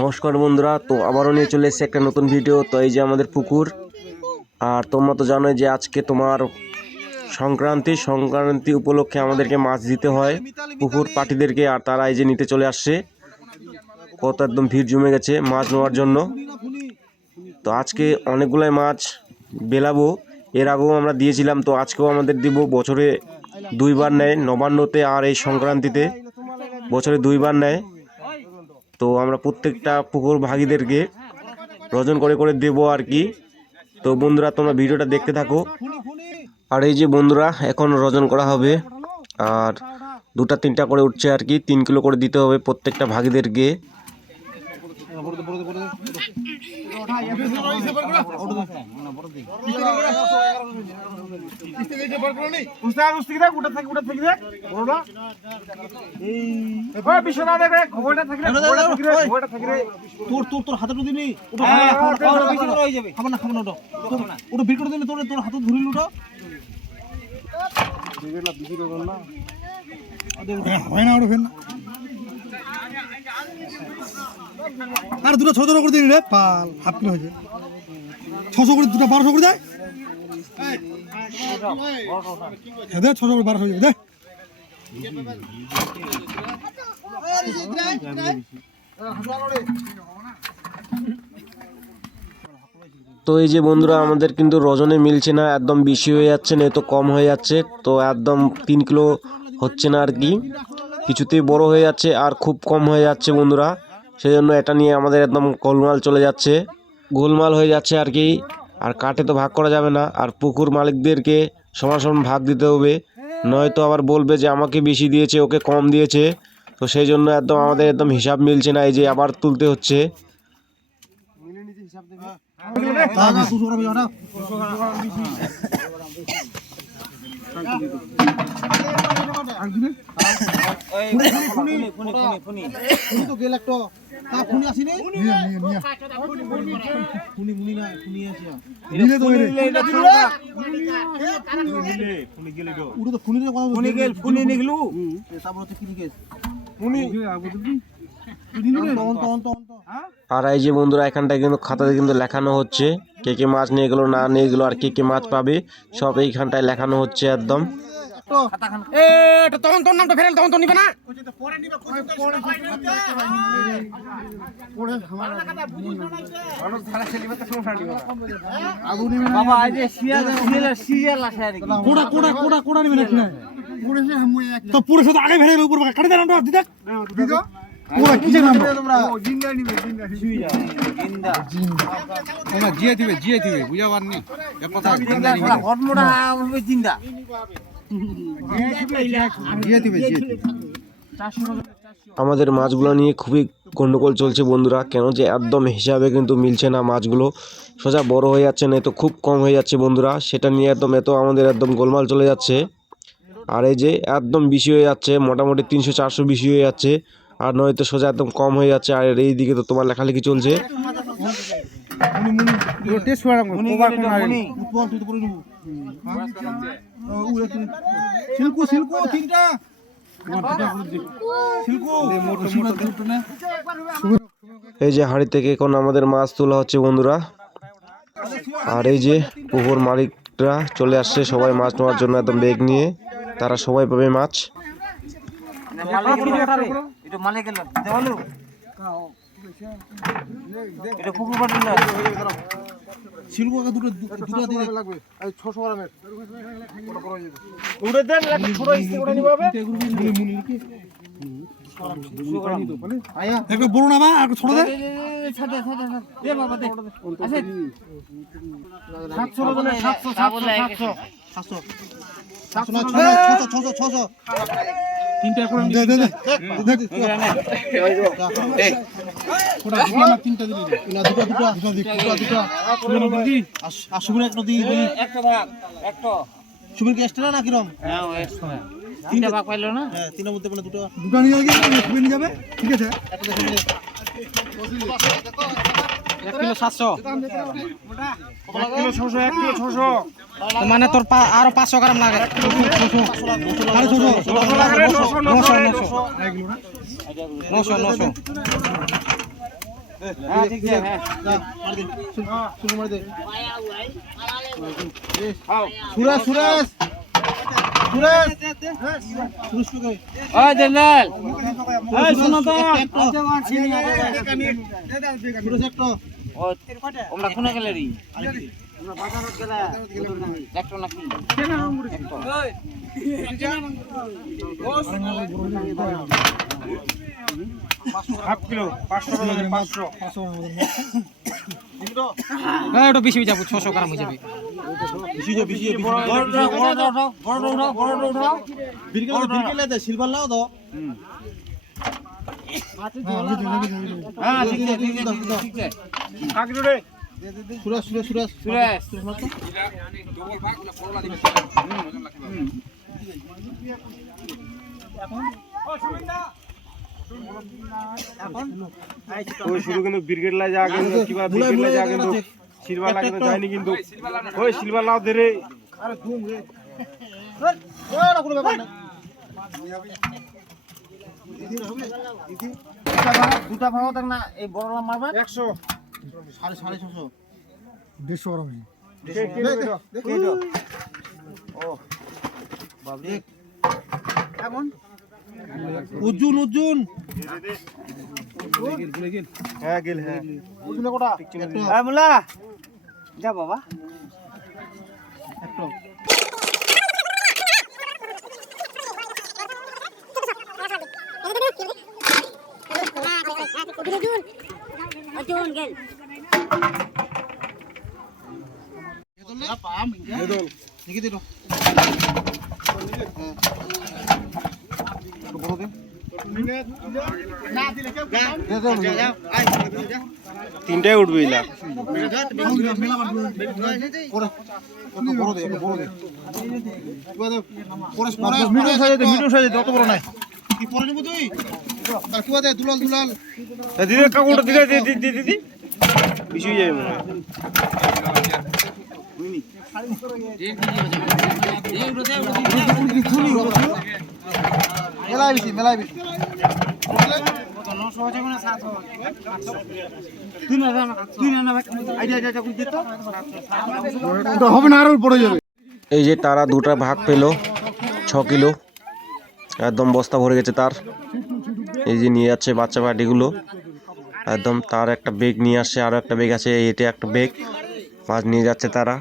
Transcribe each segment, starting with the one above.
নমস্কার বন্ধুরা, তো আবারও নিয়ে চলে এসেছে একটা নতুন ভিডিও তো এই যে আমাদের পুকুর। আর তোমরা তো জানোই যে আজকে তোমার সংক্রান্তি সংক্রান্তি উপলক্ষে আমাদেরকে মাছ দিতে হয় পুকুর পাটিদেরকে, আর তারা এই যে নিতে চলে আসছে। কত একদম ভিড় জমে গেছে মাছ নেওয়ার জন্য। তো আজকে অনেকগুলাই মাছ বেলাবো, এর আগেও আমরা দিয়েছিলাম, তো আজকেও আমাদের দিব বছরে দুইবার নেয়, নবান্নতে আর এই সংক্রান্তিতে। বছরে দুইবার নেয়। তো আমরা প্রত্যেকটা পুকুর ভাগীদেরকে রজন করে করে দেবো আর কি। তো বন্ধুরা, তোমরা ভিডিওটা দেখতে থাকো। আর এই যে বন্ধুরা, এখন রজন করা হবে। আর দুটা, তিনটা করে উঠছে আর কি। তিন কিলো করে দিতে হবে প্রত্যেকটা ভাগীদেরকে। তোর তোর তোর হাতে দিলি খাবার না খাবার না ওটা ভিড় করে দিলি তোর তোর হাতে ধরিল ওটা হয় না আর দুটো ছোট করে দিন রে। পাল হাফ কিলো হয়েছে ছশো করে দুটো বারোশো করে দেয় ছশো করে বারোশো দে। তো এই যে বন্ধুরা, আমাদের কিন্তু রজনে মিলছে না, একদম বেশি হয়ে যাচ্ছে না তো কম হয়ে যাচ্ছে, তো একদম তিন কিলো হচ্ছে না আর কি। কিছুতেই বড় হয়ে যাচ্ছে আর খুব কম হয়ে যাচ্ছে বন্ধুরা। সেই জন্য এটা নিয়ে আমাদের একদম গোলমাল চলে যাচ্ছে। গোলমাল হয়ে যাচ্ছে আর কি। আর কাটে তো ভাগ করা যাবে না। আর পুকুর মালিকদেরকে সমান সমান ভাগ দিতে হবে। নয়তো আবার বলবে যে, আমাকে বেশি দিয়েছে, ওকে কম দিয়েছে। তো সেই জন্য একদম আমাদের একদম হিসাব মিলছে না, এই যে আবার তুলতে হচ্ছে। ওটা তো গেল একটা ফুনি আসিনি নিয়ে নিয়ে নিয়ে ফুনি মুনি না ফুনি আছে নিলে তো রে উড়ে তো ফুনি রে কথা ফুনি গেল ফুনি নিগলু তারপর তো কি নিকেস ফুনি তখন তখন তখন আর এই যে বন্ধুরা এখানটায় কিন্তু খাতাতে কিন্তু লেখানো হচ্ছে কে কে মাছ নিয়ে গেলো না নিয়ে গেলো আর কে কে মাছ পাবে সব এইখানটায় লেখানো হচ্ছে একদম কোড়া কোড়া কোড়া কোড়া নিবে নাকি? না। তো পুরো সাথে আগে ভেড়ে উপর কাটে দেন আমরা দিদা। দিদা? কোড়া কি জানেন তোমরা। জিন্দা নিবে জিন্দা জিন্দা। তোমরা জিয়ে দিবে জিয়ে দিবে বুঝা পারনি এক কথা জিন্দা নিবে। হবে আমাদের মাছগুলো নিয়ে খুবই গন্ডগোল চলছে বন্ধুরা, কেন যে একদম হিসাবে কিন্তু মিলছে না মাছগুলো। সোজা বড় হয়ে যাচ্ছে না তো খুব কম হয়ে যাচ্ছে বন্ধুরা, সেটা নিয়ে একদম এত আমাদের একদম গোলমাল চলে যাচ্ছে। আর এই যে একদম বেশি হয়ে যাচ্ছে, মোটামুটি তিনশো চারশো বেশি হয়ে যাচ্ছে, আর নয়তো সোজা একদম কম হয়ে যাচ্ছে, আর এই দিকে তো তোমার লেখালেখি চলছে। সিল্কু সিল্কু তিনটা। এই যে হাড়ি থেকে এখন আমাদের মাছ তোলা হচ্ছে বন্ধুরা। আর এই যে পুকুর মালিকরা চলে আসছে সবাই মাছ নেওয়ার জন্য একদম বেগ নিয়ে। তারা সবাই পাবে মাছ। সিল্কু আগে দুটো দুটো দিয়ে লাগবে। এই 600 গ্রামের। উড়ে দেন একটা ছোট ইস্তি করে নিব হবে আয়া। একটু বড় না বা আর ছোট দে বলে সাতশো না ছশো ছশো ছশো। তিনটা করে দে দে দে। দে দে কোটা দুটো তিনটা দিবি। না দুটো দুটো দুটো দি দুটো দুটো সুবিন দি আর সুবিন একটা দি দি একটা ভাগ একটা। সুবিন কি না কিরম? হ্যাঁ ও তিনটা ভাগ পাইলো না? হ্যাঁ তিনের মধ্যে মানে দুটো। দুটো নিয়ে যাবে ঠিক আছে। একটা এক কিলো সাতশো। এক কিলো ছশো এক কিলো ছশো। মানে তোর আরও পাঁচশো গ্রাম লাগে। নশো নশো নশো। নশো নশো। নশো কোনে একটা হাফ কিলো পাঁচশো। পাঁচশো ওটা বেশি যাব ছশো গ্রাম হয়ে যাবে। হ্যাঁ ঠিক আছে ঠিক আছে ঠিক আছে এক কিলো রে সুরেশ ওই শুধু কিন্তু ব্রিগেড লাই যা কিবা ব্রিগেড লাই যা কিন্তু সিলভার লাগে যায়নি কিন্তু। ওই সিলভার লাও দে রে। দুটা ভাঙো দেখ না এই বড় মারবে? একশো। দেড়শো গ্রাম উজ্জুন উজ্জুন হ্যাঁ গেল হ্যাঁ। উজ্জুনে কোটা? মুলা। যা বাবা Arjun, gel. তিনটাই উঠবে ইলা দে মিডিয়াম সাইজে অত বড় নাই দিদি কাকুটা দিদি দিদি। দিদি বেশি হয়ে। যাবে হবে না আরও পড়ে যাবে। এই যে তারা দুটা ভাগ পেল ছ কিলো। একদম বস্তা ভরে গেছে তার। এই যে নিয়ে যাচ্ছে বাচ্চা পাটিগুলো একদম তার একটা বেগ নিয়ে আসছে আরও একটা বেগ আছে এটা একটা বেগ মাছ নিয়ে যাচ্ছে তারা।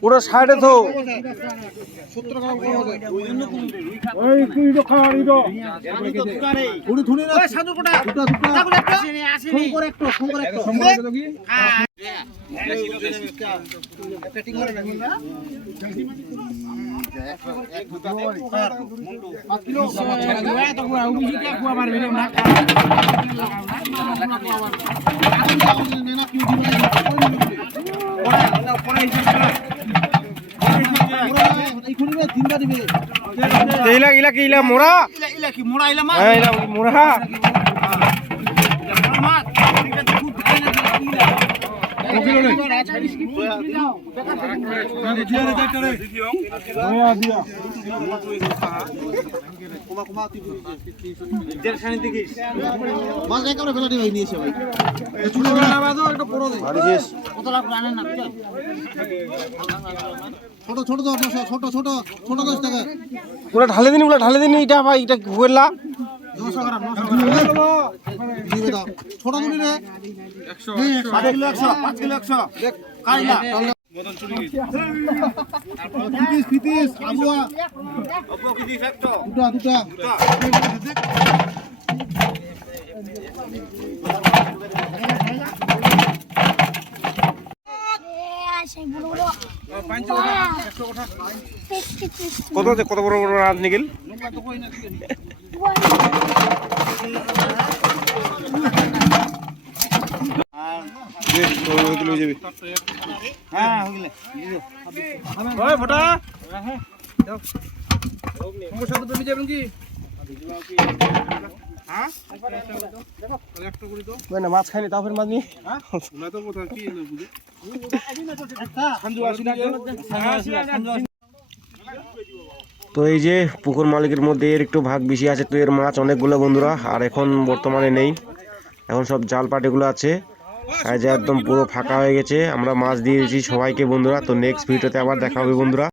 পুরো সাইডে তো ওই তুই তো খাওয়ার ইটো উড়ি থুনি না দুটা দুটা ইলা ইলা কি ইলা মোরা হ্যাঁ ইলা মোরা বাড়ি শেষ ছোট ছোট ছোট ছোট ছোট দশ টাকা ঢালে দিন পুরো ঢালে দিন এটা ভাই এটা হুয়েলা ফিতিস ফিতিস আবুয়া দুটা দুটা সেই বড় বড় কত বড় বড় রাত নিগিল না মাছ খাইনি তারপর মাছ তো এই যে পুকুর মালিকের মধ্যে এর একটু ভাগ বেশি আছে, তো এর মাছ অনেকগুলো বন্ধুরা, আর এখন বর্তমানে নেই। এখন সব জাল পাটিগুলো আছে। আর যে একদম পুরো ফাঁকা হয়ে গেছে। আমরা মাছ দিয়েছি সবাইকে বন্ধুরা। তো নেক্সট ভিডিওতে আবার দেখা হবে বন্ধুরা।